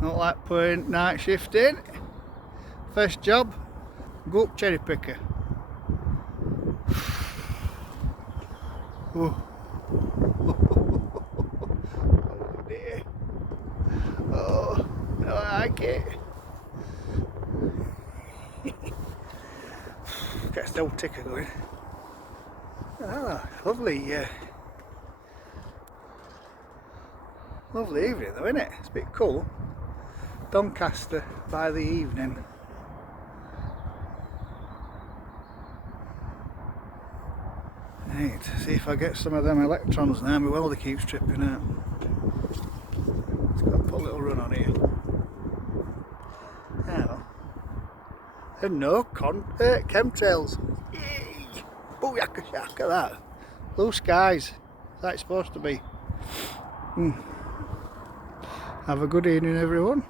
Not like putting night shift in. First job, go up cherry picker. Oh. Oh dear. Oh, I don't like it. Gets the old ticker going. Ah, lovely, lovely evening though, isn't it? It's a bit cool. Doncaster by the evening. Right, see if I get some of them electrons now. My welder keeps tripping out. It's got to put a little run on here. Now, and no chemtrails. Yay! Booyaka shaka that. Blue skies. That's supposed to be. Have a good evening, everyone.